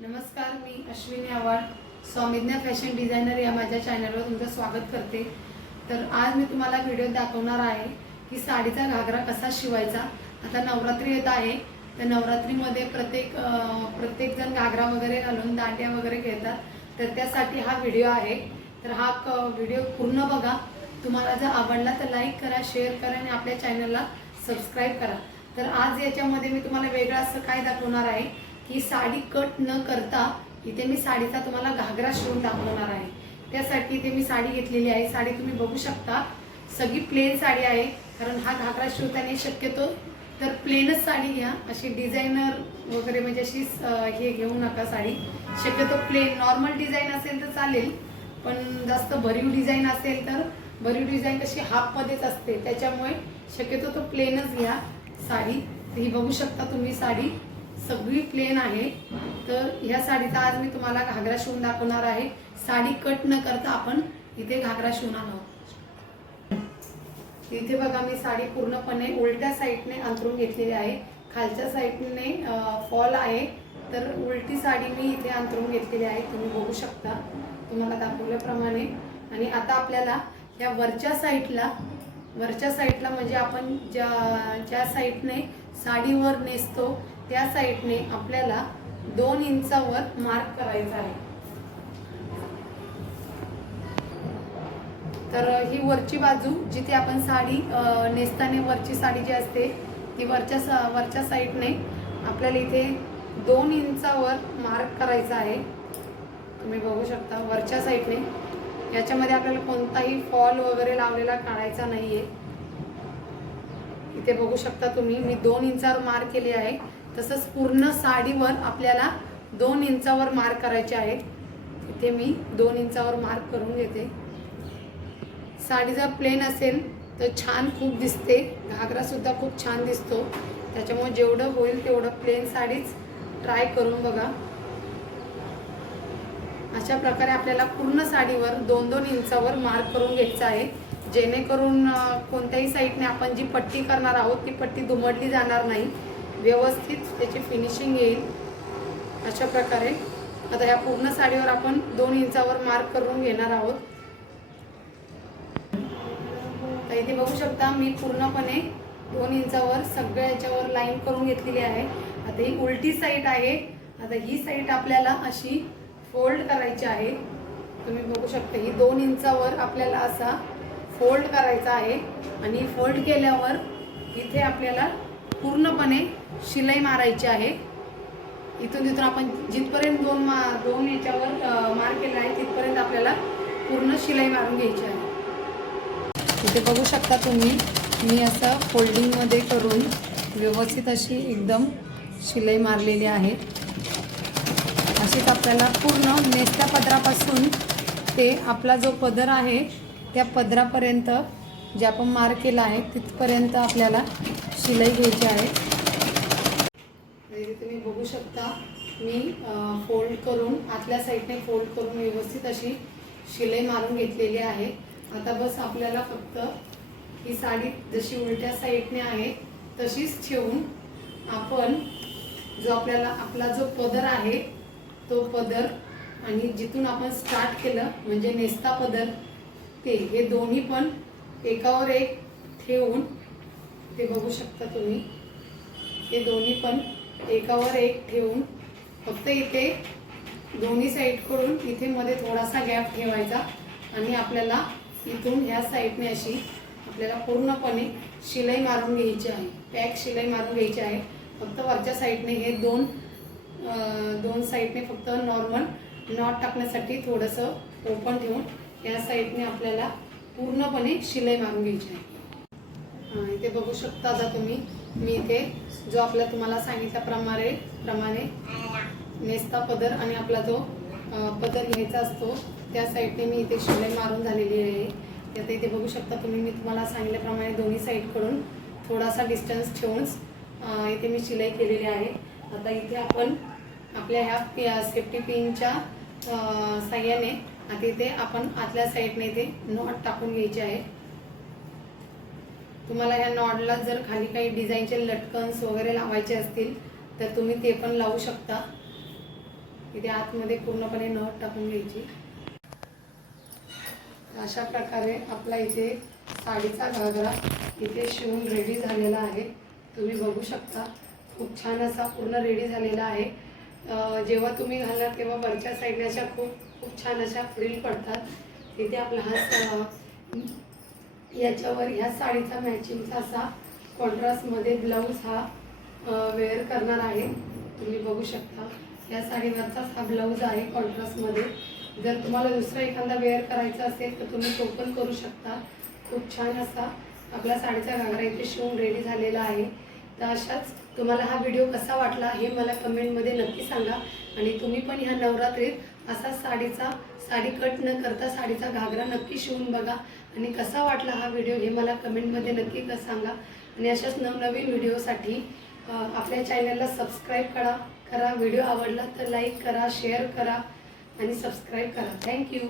नमस्कार मी Ashwini Awhad स्वामिज्ञा fashion designer या माझ्या चॅनलवर तुमचं स्वागत करते. तर आज मी तुम्हाला व्हिडिओ दाखवणार आहे की साडीचा घागरा कसा शिवायचा. आता नवरात्री येत आहे. तर नवरात्रीमध्ये प्रत्येक प्रत्येकजण घागरा वगैरे घालून दांड्या वगैरे घेतात तर त्यासाठी हा व्हिडिओ आहे. तर हा क- व्हिडिओ पूर्ण बघा. तुम्हाला जर आवडला तर लाईक करा शेअर करा आणि आपल्या चॅनलला सबस्क्राईब करा. तर आज याच्यामध्ये मी तुम्हाला वेगळं असं काय दाखवणार आहे? की साडी कट न करता इथे मी साडीचा तुम्हाला घागरा शिवून दाखवणार आहे. त्यासाठी इथे मी साडी घेतलेली आहे. साडी तुम्ही बघू शकता. सगळी प्लेन साडी आहे. कारण हा घागरा शिवताना शक्यतो तर प्लेनच साडी घ्या. अशी डिझायनर वगैरे म्हणजे अशी हे घेऊ नका साडी. शक्यतो प्लेन नॉर्मल डिझाईन असेल तर चालेल. पण जास्त भरीव डिझाईन असेल तर भरीव डिझाईन कशी हाफमध्येच असते. त्याच्यामुळे शक्यतो तो प्लेनच घ्या. साडी तर ही बघू शकता तुम्ही साडी. सगळी प्लेन आहे. तर ह्या साडीचा आज मी तुम्हाला घागरा शिवून दाखवणार आहे. साडी कट न करता आपण इथे घागरा शिवणार आहोत. इथे बघा मी साडी पूर्णपणे उलट्या साईडने अंतरून घेतलेली आहे. खालच्या साईडने फॉल आहे. तर उलटी साडी मी इथे अंतरून घेतलेली आहे. तुम्ही बघू शकता. तुम्हाला दाखवल्याप्रमाणे. आणि आता आपल्याला या वरच्या साईडला वरच्या साईडला म्हणजे आपण ज्या ज्या साईडने साडीवर नेसतो त्या साईडने आपल्याला दोन इंचावर मार्क करायचा आहे. तर ही वरची बाजू जिथे आपण साडी नेसताना वरची साडी जी असते ती वरच्या सा वरच्या साईडने आपल्याला इथे दोन इंचावर मार्क करायचा आहे. तुम्ही बघू शकता वरच्या साईडने. याच्यामध्ये आपल्याला कोणताही फॉल वगैरे लावलेला काढायचा नाहीये. इथे बघू शकता तुम्ही मी दोन इंचावर मार्क केले आहे. तसंच पूर्ण साडीवर आपल्याला दोन इंचावर मार्क करायचे आहे इथे मी दोन इंचावर मार्क करून घेते. साडी जर प्लेन असेल तर छान खूप दिसते. घागरा सुद्धा खूप छान दिसतो. त्याच्यामुळे जेवढं होईल तेवढं प्लेन साडीच ट्राय करून बघा. अशा प्रकारे आपल्याला पूर्ण साडीवर दोन दोन इंचावर मार्क करून घ्यायचा आहे. जेणेकरून कोणत्याही साईडने आपण जी पट्टी करणार आहोत ती पट्टी दुमडली जाणार नाही. व्यवस्थित त्याची फिनिशिंग येईल. अशा प्रकारे. आता ह्या पूर्ण साडीवर आपण दोन इंचावर मार्क करून घेणार आहोत. तर इथे बघू शकता मी पूर्णपणे दोन इंचावर सगळ्या याच्यावर लाईन करून घेतलेली आहे. आता ही उलटी साईड आहे. आता ही साईड आपल्याला अशी फोल्ड करायची आहे. तुम्ही बघू शकता ही दोन इंचावर आपल्याला असा फोल्ड करायचा आहे. आणि फोल्ड केल्यावर इथे आपल्याला पूर्णपणे शिलाई मारायची आहे. इथून तिथून आपण जिथपर्यंत दोन मा दोन याच्यावर मार केला आहे तिथपर्यंत आपल्याला पूर्ण शिलाई मारून घ्यायची आहे. इथे बघू शकता तुम्ही मी असं फोल्डिंगमध्ये करून व्यवस्थित अशी एकदम शिलाई मारलेली आहे. अशीच आपल्याला पूर्ण नेसत्या पदरापासून ते आपला जो पदर आहे त्या पदरापर्यंत जे आपण मार केला आहे तिथपर्यंत आपल्याला शिलाई घ्यायची आहे. म्हणजे तुम्ही बघू शकता मी फोल्ड करून आतल्या साईडने फोल्ड करून व्यवस्थित अशी शिलाई मारून घेतलेली आहे. आता बस आपल्याला फक्त ही साडी जशी उलट्या साईडने आहे तशीच ठेवून आपण जो आपल्याला आपला जो पदर आहे तो पदर आणि जिथून आपण स्टार्ट केलं म्हणजे नेस्ता पदर ते हे दोन्ही पण एकावर एक ठेवून ते बघू शकता तुम्ही. हे दोन्ही पण एकावर एक ठेवून फक्त इथे दोन्ही साईडकडून इथे मध्ये थोडासा गॅप ठेवायचा आणि आपल्याला इथून ह्या साईडने अशी आपल्याला पूर्णपणे शिलाई मारून घ्यायची आहे. पॅक शिलाई मारून घ्यायची आहे. फक्त वरच्या साईडने हे दोन दोन साईडने फक्त नॉर्मल नॉट टाकण्यासाठी थोडंसं ओपन ठेवून या साईडने आपल्याला पूर्णपणे शिलाई मारून घ्यायची आहे. इथे बघू शकता आता तुम्ही. मी इथे जो आपला तुम्हाला सांगितल्याप्रमाणे प्रमाणे नेस्ता पदर आणि आपला जो पदर घ्यायचा असतो त्या साईडने मी इथे शिलाई मारून झालेली आहे. आता इथे बघू शकता तुम्ही मी तुम्हाला सांगितल्याप्रमाणे दोन्ही साईडकडून थोडासा डिस्टन्स ठेवून इथे मी शिलाई केलेली आहे. आता इथे आपण आपल्या ह्या पि सेफ्टी पिनच्या साह्याने आता इथे आपण आतल्या साईडने इथे नॉट टाकून घ्यायचे आहे. तुम्हाला ह्या नॉडला जर खाली काही डिझाईनचे लटकन्स वगैरे लावायचे असतील तर तुम्ही ते पण लावू शकता. इथे आतमध्ये पूर्णपणे नट टाकून घ्यायची. अशा प्रकारे आपला इथे साडीचा घागरा इथे शिवून रेडी झालेला आहे. तुम्ही बघू शकता खूप छान असा पूर्ण रेडी झालेला आहे. जेव्हा तुम्ही घालणार तेव्हा वरच्या साईडने अशा खूप खूप छान अशा फ्रिल पडतात. तिथे आपला हा याच्यावर ह्या साडीचा मॅचिंगचा असा कॉन्ट्रास्टमध्ये ब्लाऊज हा वेअर करणार आहे. तुम्ही बघू शकता. या साडीवरचाच हा ब्लाऊज आहे कॉन्ट्रास्टमध्ये जर तुम्हाला दुसरा एखादा वेअर करायचा असेल तर तुम्ही तो पण करू शकता. खूप छान असा आपला साडीचा घागरा इथे शिवून रेडी झालेला आहे. तर अशाच तुम्हाला हा व्हिडिओ कसा वाटला हे मला कमेंटमध्ये नक्की सांगा. आणि तुम्ही पण ह्या नवरात्रीत असा साडीचा साडी कट न करता साडीचा घागरा नक्की शिवून बघा. आणि कसा वाटला हा व्हिडिओ हे मला कमेंटमध्ये नक्की कसं सांगा. आणि अशाच नवनवीन व्हिडिओसाठी आपल्या चॅनलला सबस्क्राईब करा. करा व्हिडिओ आवडला तर लाईक करा शेअर करा आणि सबस्क्राईब करा. थँक्यू